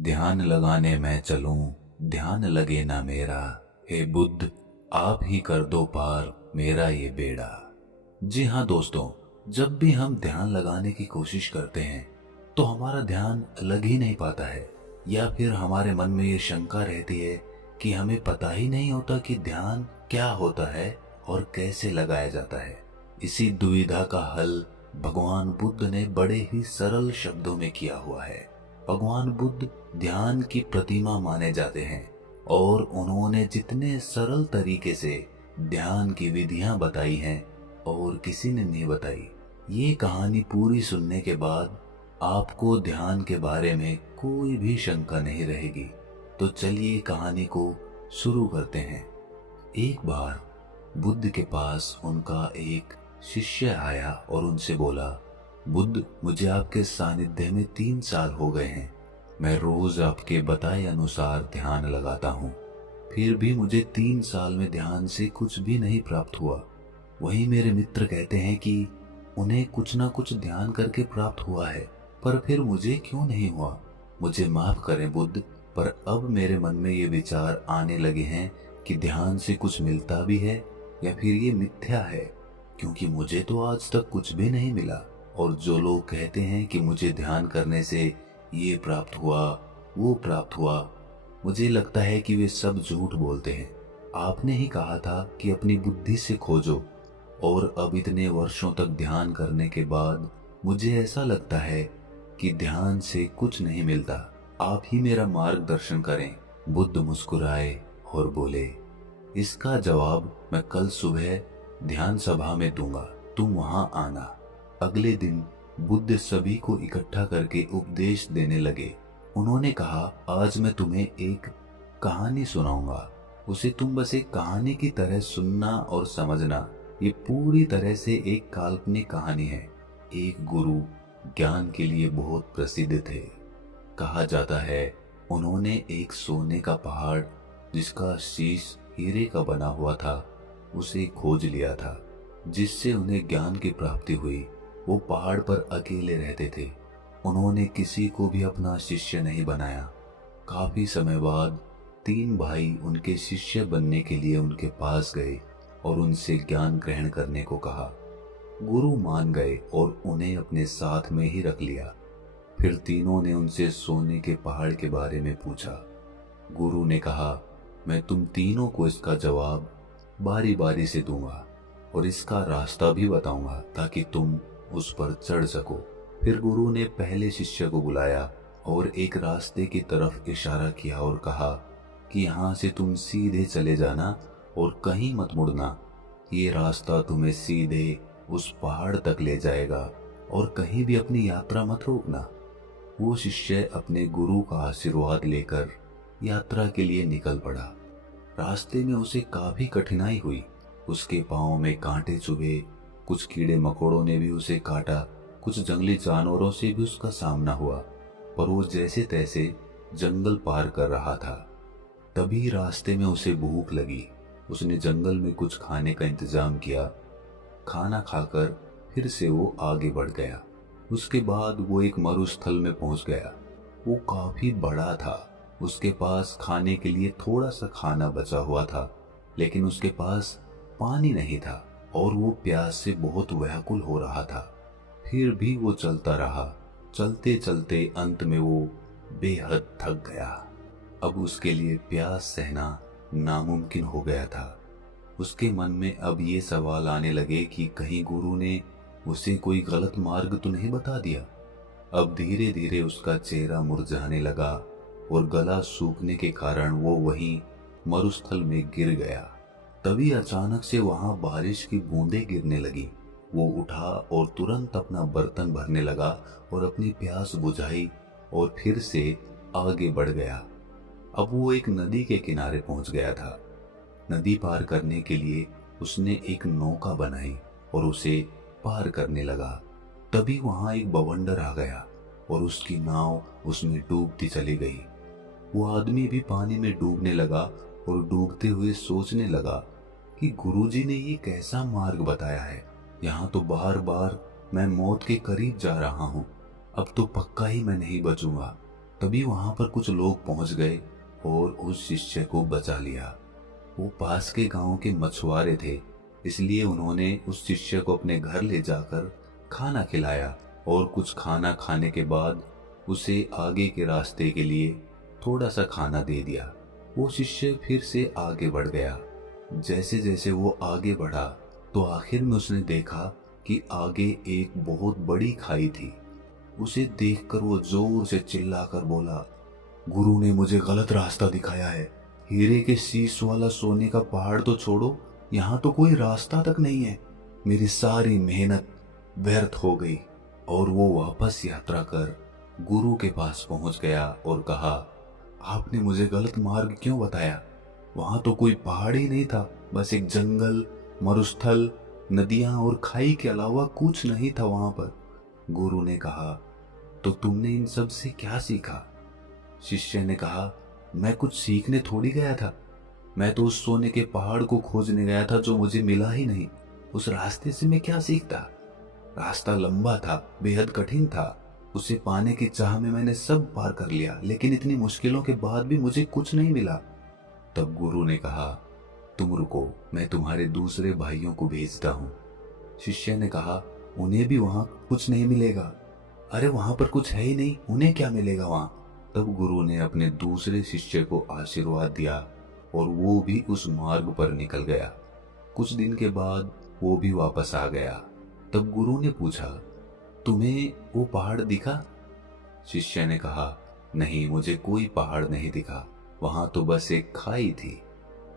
ध्यान लगाने मैं चलूं, ध्यान लगे ना मेरा। हे बुद्ध, आप ही कर दो पार मेरा ये बेड़ा। जी हाँ दोस्तों, जब भी हम ध्यान लगाने की कोशिश करते हैं तो हमारा ध्यान लग ही नहीं पाता है, या फिर हमारे मन में ये शंका रहती है कि हमें पता ही नहीं होता कि ध्यान क्या होता है और कैसे लगाया जाता है। इसी दुविधा का हल भगवान बुद्ध ने बड़े ही सरल शब्दों में किया हुआ है। भगवान बुद्ध ध्यान की प्रतिमा माने जाते हैं और उन्होंने जितने सरल तरीके से ध्यान की विधियां बताई हैं और किसी ने नहीं बताई। ये कहानी पूरी सुनने के बाद आपको ध्यान के बारे में कोई भी शंका नहीं रहेगी। तो चलिए कहानी को शुरू करते हैं। एक बार बुद्ध के पास उनका एक शिष्य आया और उनसे बोला, बुद्ध, मुझे आपके सानिध्य में 3 साल हो गए हैं। मैं रोज आपके बताए अनुसार ध्यान लगाता हूँ, फिर भी मुझे 3 साल में ध्यान से कुछ भी नहीं प्राप्त हुआ। वहीं मेरे मित्र कहते हैं कि उन्हें कुछ ना कुछ ध्यान करके प्राप्त हुआ है, पर फिर मुझे क्यों नहीं हुआ। मुझे माफ करें बुद्ध, पर अब मेरे मन में ये विचार आने लगे हैं कि ध्यान से कुछ मिलता भी है या फिर ये मिथ्या है, क्योंकि मुझे तो आज तक कुछ भी नहीं मिला। और जो लोग कहते हैं कि मुझे ध्यान करने से ये प्राप्त हुआ, वो प्राप्त हुआ, मुझे लगता है कि वे सब झूठ बोलते हैं। आपने ही कहा था कि अपनी बुद्धि से खोजो, और अब इतने वर्षों तक ध्यान करने के बाद मुझे ऐसा लगता है कि ध्यान से कुछ नहीं मिलता। आप ही मेरा मार्गदर्शन करें। बुद्ध मुस्कुराए और बोले, इसका जवाब मैं कल सुबह ध्यान सभा में दूंगा, तुम वहां आना। अगले दिन बुद्ध सभी को इकट्ठा करके उपदेश देने लगे। उन्होंने कहा, आज मैं तुम्हें एक कहानी सुनाऊंगा। उसे तुम बस एक कहानी की तरह सुनना और समझना। ये पूरी तरह से एक काल्पनिक कहानी है। एक गुरु ज्ञान के लिए बहुत प्रसिद्ध थे। कहा जाता है उन्होंने एक सोने का पहाड़ जिसका शीश हीरे का बना हुआ था उसे खोज लिया था, जिससे उन्हें ज्ञान की प्राप्ति हुई। वो पहाड़ पर अकेले रहते थे। उन्होंने किसी को भी अपना शिष्य नहीं बनाया। काफी समय बाद 3 भाई उनके शिष्य बनने के लिए उनके पास गए और उनसे ज्ञान ग्रहण करने को कहा। गुरु मान गए और उन्हें अपने साथ में ही रख लिया। फिर तीनों ने उनसे सोने के पहाड़ के बारे में पूछा। गुरु ने कहा, मैं तुम तीनों को इसका जवाब बारी बारी से दूंगा और इसका रास्ता भी बताऊंगा ताकि तुम उस पर चढ़ सको। फिर गुरु ने पहले शिष्य को बुलाया और एक रास्ते की तरफ इशारा किया और कहा कि यहाँ से तुम सीधे चले जाना और कहीं मत मुड़ना। ये रास्ता तुम्हें सीधे उस पहाड़ तक ले जाएगा और कहीं भी अपनी यात्रा मत रोकना। वो शिष्य अपने गुरु का आशीर्वाद लेकर यात्रा के लिए निकल पड़ा। रास्ते में उसे काफी कठिनाई हुई। उसके पांव में कांटे चुभे, कुछ कीड़े मकोड़ों ने भी उसे काटा, कुछ जंगली जानवरों से भी उसका सामना हुआ, पर वो जैसे तैसे जंगल पार कर रहा था। तभी रास्ते में उसे भूख लगी। उसने जंगल में कुछ खाने का इंतजाम किया। खाना खाकर फिर से वो आगे बढ़ गया। उसके बाद वो एक मरुस्थल में पहुंच गया। वो काफी बड़ा था। उसके पास खाने के लिए थोड़ा सा खाना बचा हुआ था, लेकिन उसके पास पानी नहीं था और वो प्यास से बहुत व्याकुल हो रहा था। फिर भी वो चलता रहा। चलते चलते अंत में वो बेहद थक गया। अब उसके लिए प्यास सहना नामुमकिन हो गया था। उसके मन में अब ये सवाल आने लगे कि कहीं गुरु ने उसे कोई गलत मार्ग तो नहीं बता दिया। अब धीरे धीरे उसका चेहरा मुरझाने लगा और गला सूखने के कारण वो वहीं मरुस्थल में गिर गया। तभी अचानक से वहां बारिश की बूंदें गिरने लगी। वो उठा और तुरंत अपना बर्तन भरने लगा और अपनी प्यास बुझाई और फिर से आगे बढ़ गया। अब वो एक नदी के किनारे पहुंच गया था। नदी पार करने के लिए उसने एक नौका बनाई और उसे पार करने लगा। तभी वहां एक बवंडर आ गया और उसकी नाव उसमें डूबती चली गई। वो आदमी भी पानी में डूबने लगा और डूबते हुए सोचने लगा कि गुरुजी ने ये कैसा मार्ग बताया है। यहाँ तो बार बार मैं मौत के करीब जा रहा हूँ। अब तो पक्का ही मैं नहीं बचूंगा। तभी वहां पर कुछ लोग पहुंच गए और उस शिष्य को बचा लिया। वो पास के गांव के मछुआरे थे, इसलिए उन्होंने उस शिष्य को अपने घर ले जाकर खाना खिलाया और कुछ खाना खाने के बाद उसे आगे के रास्ते के लिए थोड़ा सा खाना दे दिया। वो शिष्य फिर से आगे बढ़ गया। जैसे जैसे वो आगे बढ़ा तो आखिर में उसने देखा कि आगे एक बहुत बड़ी खाई थी। उसे देखकर वो जोर से चिल्लाकर बोला, गुरु ने मुझे गलत रास्ता दिखाया है। हीरे के शीश वाला सोने का पहाड़ तो छोड़ो, यहाँ तो कोई रास्ता तक नहीं है। मेरी सारी मेहनत व्यर्थ हो गई। और वो वापस यात्रा कर गुरु के पास पहुंच गया और कहा, आपने मुझे गलत मार्ग क्यों बताया? वहां तो कोई पहाड़ ही नहीं था, बस एक जंगल, मरुस्थल, नदियां और खाई के अलावा कुछ नहीं था वहां पर। गुरु ने कहा, तो तुमने इन सब से क्या सीखा? शिष्य ने कहा, मैं कुछ सीखने थोड़ी गया था, मैं तो उस सोने के पहाड़ को खोजने गया था जो मुझे मिला ही नहीं। उस रास्ते से मैं क्या सीखता? रास्ता लंबा था, बेहद कठिन था। उसे पाने की चाह में मैंने सब पार कर लिया, लेकिन इतनी मुश्किलों के बाद भी मुझे कुछ नहीं मिला। तब गुरु ने कहा, तुम रुको, मैं तुम्हारे दूसरे भाइयों को भेजता हूँ। शिष्य ने कहा, उन्हें भी वहां कुछ नहीं मिलेगा। अरे वहां पर कुछ है ही नहीं, उन्हें क्या मिलेगा वहां? तब गुरु ने अपने दूसरे शिष्य को आशीर्वाद दिया और वो भी उस मार्ग पर निकल गया। कुछ दिन के बाद वो भी वापस आ गया। तब गुरु ने पूछा, तुम्हें वो पहाड़ दिखा? शिष्य ने कहा, नहीं, मुझे कोई पहाड़ नहीं दिखा, वहां तो बस एक खाई थी।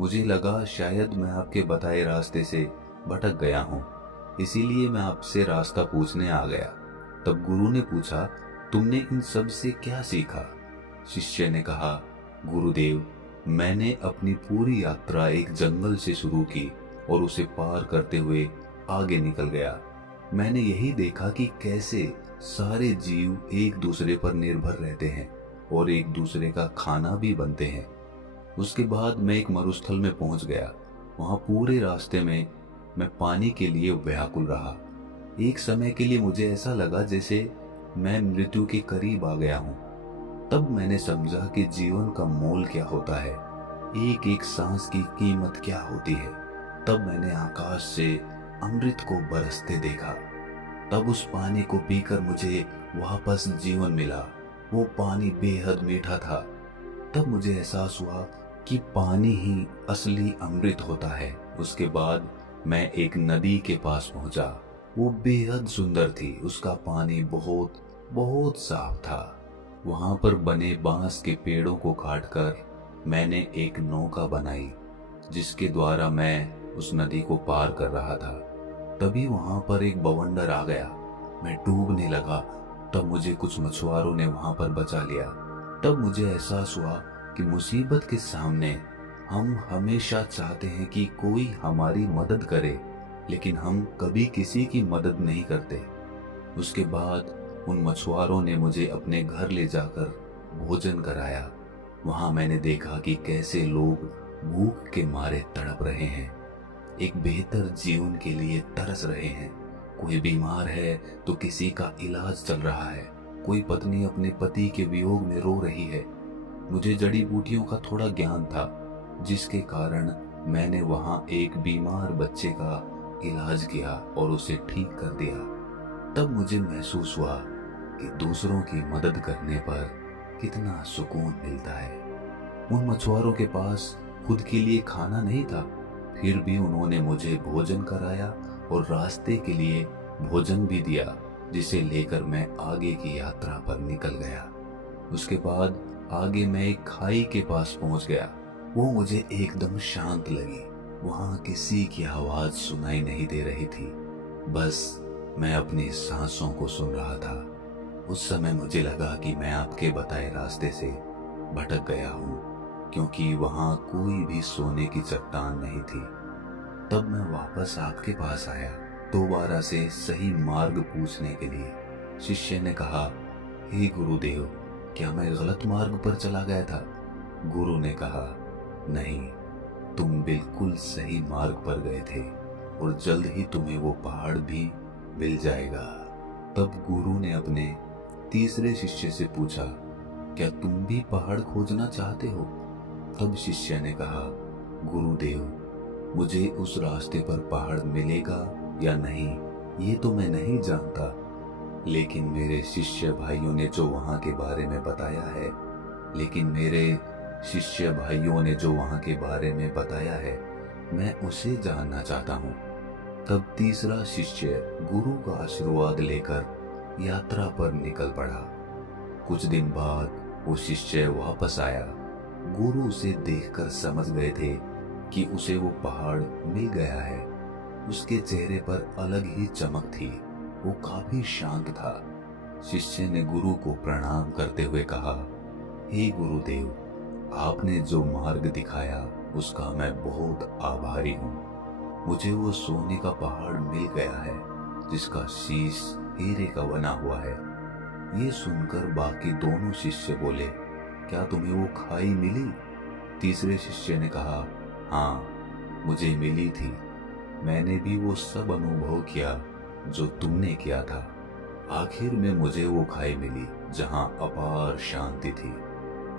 मुझे लगा शायद मैं आपके बताए रास्ते से भटक गया हूं, इसीलिए मैं आपसे रास्ता पूछने आ गया। तब गुरु ने पूछा, तुमने इन सब से क्या सीखा? शिष्य ने कहा, गुरुदेव, मैंने अपनी पूरी यात्रा एक जंगल से शुरू की और उसे पार करते हुए आगे निकल गया। मैंने यही देखा कि कैसे सारे जीव एक दूसरे पर निर्भर रहते हैं और एक दूसरे का खाना भी बनते हैं। उसके बाद मैं एक मरुस्थल में पहुंच गया। वहां पूरे रास्ते में मैं पानी के लिए व्याकुल रहा। एक समय के लिए मुझे ऐसा लगा जैसे मैं मृत्यु के करीब आ गया हूं। तब मैंने समझा कि जीवन का मोल क्या होता है, एक एक सांस की कीमत क्या होती है। तब मैंने आकाश से अमृत को बरसते देखा। तब उस पानी को पीकर मुझे वापस जीवन मिला। वो पानी बेहद मीठा था। तब मुझे एहसास हुआ कि पानी ही असली अमृत होता है। उसके बाद मैं एक नदी के पास पहुंचा। वो बेहद सुंदर थी। उसका पानी बहुत बहुत साफ था। वहां पर बने बांस के पेड़ों को काटकर मैंने एक नौका बनाई, जिसके द्वारा मैं उस नदी को पार कर रहा था। तभी वहां पर एक बवंडर आ गया। मैं डूबने लगा। तब मुझे कुछ मछुआरों ने वहां पर बचा लिया। तब मुझे एहसास हुआ कि मुसीबत के सामने हम हमेशा चाहते हैं कि कोई हमारी मदद करे, लेकिन हम कभी किसी की मदद नहीं करते। उसके बाद उन मछुआरों ने मुझे अपने घर ले जाकर भोजन कराया। वहां मैंने देखा कि कैसे लोग भूख के मारे तड़प रहे हैं, एक बेहतर जीवन के लिए तरस रहे हैं। कोई बीमार है तो किसी का इलाज चल रहा है। कोई पत्नी अपने पति के वियोग में रो रही है। मुझे जड़ी बूटियों का थोड़ा ज्ञान था, जिसके कारण मैंने वहां एक बीमार बच्चे का इलाज किया और उसे ठीक कर दिया। तब मुझे महसूस हुआ कि दूसरों की मदद करने पर कितना सुकून मिलता है। उन मछुआरों के पास खुद के लिए खाना नहीं था, फिर भी उन्होंने मुझे भोजन कराया और रास्ते के लिए भोजन भी दिया, जिसे लेकर मैं आगे की यात्रा पर निकल गया। उसके बाद आगे मैं एक खाई के पास पहुंच गया। वो मुझे एकदम शांत लगी। वहां किसी की आवाज सुनाई नहीं दे रही थी, बस मैं अपनी सांसों को सुन रहा था। उस समय मुझे लगा कि मैं आपके बताए रास्ते से भटक गया हूँ, क्योंकि वहां कोई भी सोने की चट्टान नहीं थी। तब मैं वापस आपके पास आया, दोबारा से सही मार्ग पूछने के लिए। शिष्य ने कहा, हे गुरुदेव, क्या मैं गलत मार्ग पर चला गया था? गुरु ने कहा, नहीं, तुम बिल्कुल सही मार्ग पर गए थे और जल्द ही तुम्हें वो पहाड़ भी मिल जाएगा। तब गुरु ने अपने तीसरे शिष्य से पूछा, क्या तुम भी पहाड़ खोजना चाहते हो? तब शिष्य ने कहा, गुरुदेव, मुझे उस रास्ते पर पहाड़ मिलेगा या नहीं ये तो मैं नहीं जानता, लेकिन मेरे शिष्य भाइयों ने जो वहां के बारे में बताया है मैं उसे जानना चाहता हूँ। तब तीसरा शिष्य गुरु का आशीर्वाद लेकर यात्रा पर निकल पड़ा। कुछ दिन बाद वो शिष्य वापस आया। गुरु उसे देखकर समझ गए थे कि उसे वो पहाड़ मिल गया है। उसके चेहरे पर अलग ही चमक थी, वो काफी शांत था। शिष्य ने गुरु को प्रणाम करते हुए कहा, हे गुरुदेव, आपने जो मार्ग दिखाया उसका मैं बहुत आभारी हूँ। मुझे वो सोने का पहाड़ मिल गया है जिसका शीश हीरे का बना हुआ है। ये सुनकर बाकी दोनों शिष्य बोले, क्या तुम्हें वो खाई मिली? तीसरे शिष्य ने कहा, हाँ, मुझे मिली थी। मैंने भी वो सब अनुभव किया जो तुमने किया था। आखिर में मुझे वो खाई मिली जहां अपार शांति थी।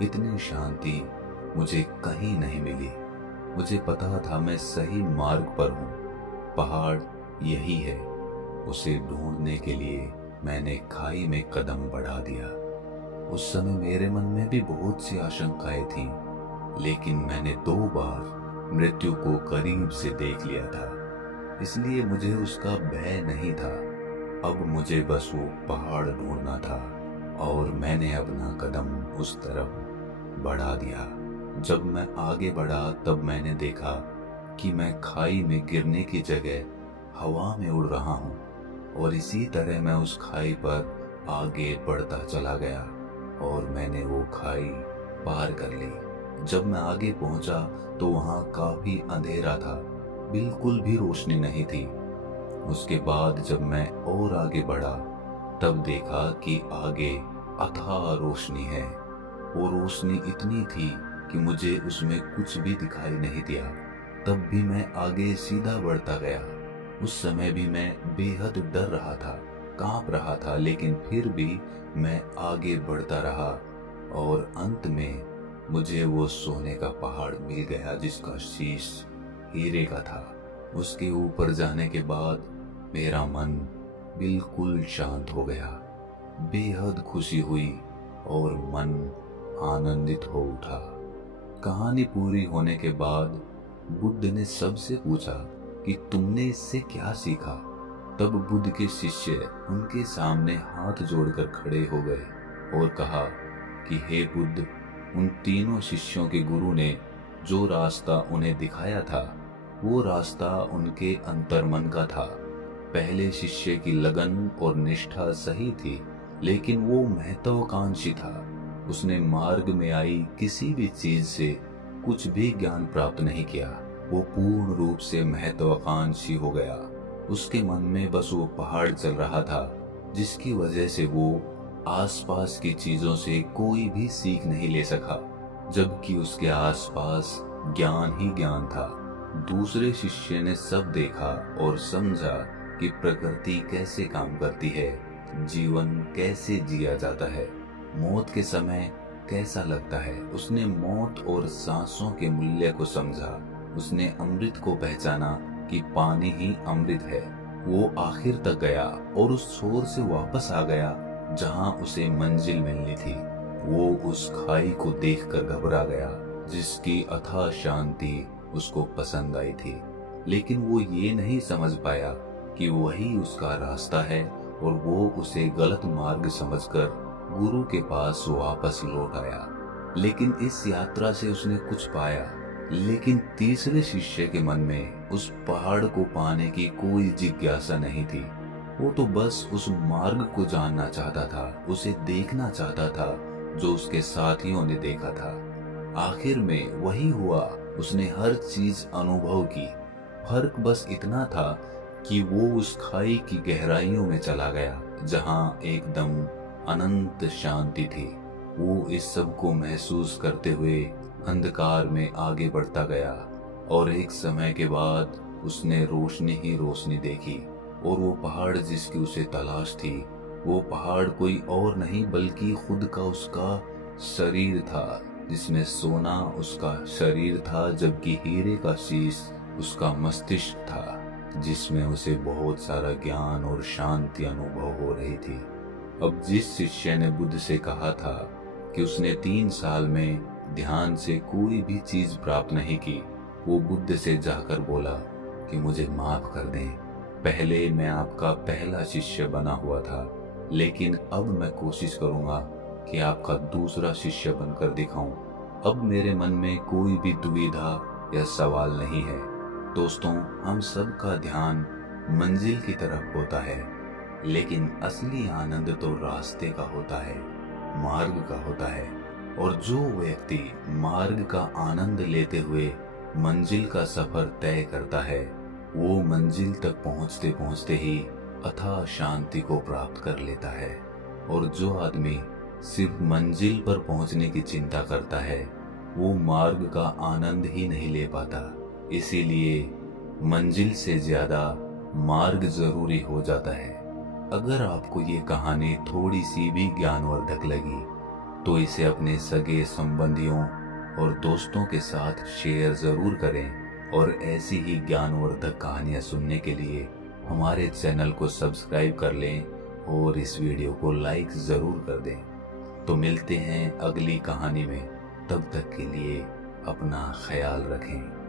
इतनी शांति मुझे कहीं नहीं मिली। मुझे पता था मैं सही मार्ग पर हूँ। पहाड़ यही है। उसे ढूंढने के लिए मैंने खाई में कदम बढ़ा दिया। उस समय मेरे मन में भी बहुत सी आशंकाएं थीं, लेकिन मैंने 2 बार मृत्यु को करीब से देख लिया था, इसलिए मुझे उसका भय नहीं था। अब मुझे बस वो पहाड़ ढूंढना था और मैंने अपना कदम उस तरफ बढ़ा दिया। जब मैं आगे बढ़ा तब मैंने देखा कि मैं खाई में गिरने की जगह हवा में उड़ रहा हूँ और इसी तरह मैं उस खाई पर आगे बढ़ता चला गया और मैंने वो खाई पार कर ली। जब मैं आगे पहुंचा तो वहां काफी अंधेरा था, बिल्कुल भी रोशनी नहीं थी। उसके बाद जब मैं और आगे बढ़ा तब देखा कि आगे अथाह रोशनी है। वो रोशनी इतनी थी कि मुझे उसमें कुछ भी दिखाई नहीं दिया। तब भी मैं आगे सीधा बढ़ता गया। उस समय भी मैं बेहद डर रहा था, कांप रहा था, लेकिन फिर भी मैं आगे बढ़ता रहा और अंत में मुझे वो सोने का पहाड़ मिल गया जिसका शीश हीरे का था। उसके ऊपर जाने के बाद मेरा मन बिल्कुल शांत हो गया। बेहद खुशी हुई और मन आनंदित हो उठा। कहानी पूरी होने के बाद बुद्ध ने सबसे पूछा कि तुमने इससे क्या सीखा? तब बुद्ध के शिष्य उनके सामने हाथ जोड़कर खड़े हो गए और कहा कि हे बुद्ध, उन तीनों शिष्यों के गुरु ने जो रास्ता उन्हें दिखाया था वो रास्ता उनके अंतर्मन का था। पहले शिष्य की लगन और निष्ठा सही थी, लेकिन वो महत्वाकांक्षी था। उसने मार्ग में आई किसी भी चीज से कुछ भी ज्ञान प्राप्त नहीं किया। वो पूर्ण रूप से महत्वाकांक्षी हो गया। उसके मन में बस वो पहाड़ चल रहा था, जिसकी वजह से वो आसपास की चीजों से कोई भी सीख नहीं ले सका, जबकि उसके आसपास ज्ञान ही ज्ञान था। दूसरे शिष्य ने सब देखा और समझा कि प्रकृति कैसे काम करती है, जीवन कैसे जिया जाता है, मौत के समय कैसा लगता है। उसने मौत और सांसों के मूल्य को समझा। उसने अमृत को पहचाना कि पानी ही अमृत है। वो आखिर तक गया और उस छोर से वापस आ गया जहां उसे मंजिल मिलनी थी। वो उस खाई को देखकर घबरा गया जिसकी अथाह शांति उसको पसंद आई थी, लेकिन वो ये नहीं समझ पाया कि वही उसका रास्ता है और वो उसे गलत मार्ग समझकर गुरु के पास वापस लौट आया। लेकिन इस यात्रा से उसने कुछ पाया, लेकिन तीसरे शिष्य के मन में उस पहाड़ को पाने की कोई जिज्ञासा नहीं थी। वो तो बस उस मार्ग को जानना चाहता था, उसे देखना चाहता था जो उसके साथियों ने देखा था। आखिर में वही हुआ, उसने हर चीज अनुभव की। फर्क बस इतना था कि वो उस खाई की गहराइयों में चला गया जहां एकदम अनंत शांति थी। वो इस सब को महसूस करते हुए अंधकार में आगे बढ़ता गया और एक समय के बाद उसने रोशनी ही रोशनी देखी और वो पहाड़ जिसकी उसे तलाश थी, वो पहाड़ कोई और नहीं बल्कि खुद का उसका शरीर था जिसमें सोना उसका शरीर था, जबकि हीरे का शीश उसका मस्तिष्क था, जिसमें उसे बहुत सारा ज्ञान और शांति अनुभव हो रही थी। अब जिस शिष्य ने बुद्ध से कहा था कि उसने 3 साल में ध्यान से कोई भी चीज प्राप्त नहीं की, वो बुद्ध से जाकर बोला कि मुझे माफ कर दें, पहले मैं आपका पहला शिष्य बना हुआ था, लेकिन अब मैं कोशिश करूंगा कि आपका दूसरा शिष्य बनकर दिखाऊं। अब मेरे मन में कोई भी दुविधा या सवाल नहीं है। दोस्तों, हम सबका ध्यान मंजिल की तरफ होता है, लेकिन असली आनंद तो रास्ते का होता है, मार्ग का होता है। और जो व्यक्ति मार्ग का आनंद लेते हुए मंजिल का सफर तय करता है, वो मंजिल तक पहुंचते पहुंचते ही अथाह शांति को प्राप्त कर लेता है। और जो आदमी सिर्फ मंजिल पर पहुंचने की चिंता करता है, वो मार्ग का आनंद ही नहीं ले पाता। इसीलिए मंजिल से ज्यादा मार्ग जरूरी हो जाता है। अगर आपको ये कहानी थोड़ी सी भी ज्ञानवर्धक लगी तो इसे अपने सगे संबंधियों और दोस्तों के साथ शेयर जरूर करें, और ऐसी ही ज्ञानवर्धक कहानियां सुनने के लिए हमारे चैनल को सब्सक्राइब कर लें और इस वीडियो को लाइक जरूर कर दें। तो मिलते हैं अगली कहानी में, तब तक के लिए अपना ख्याल रखें।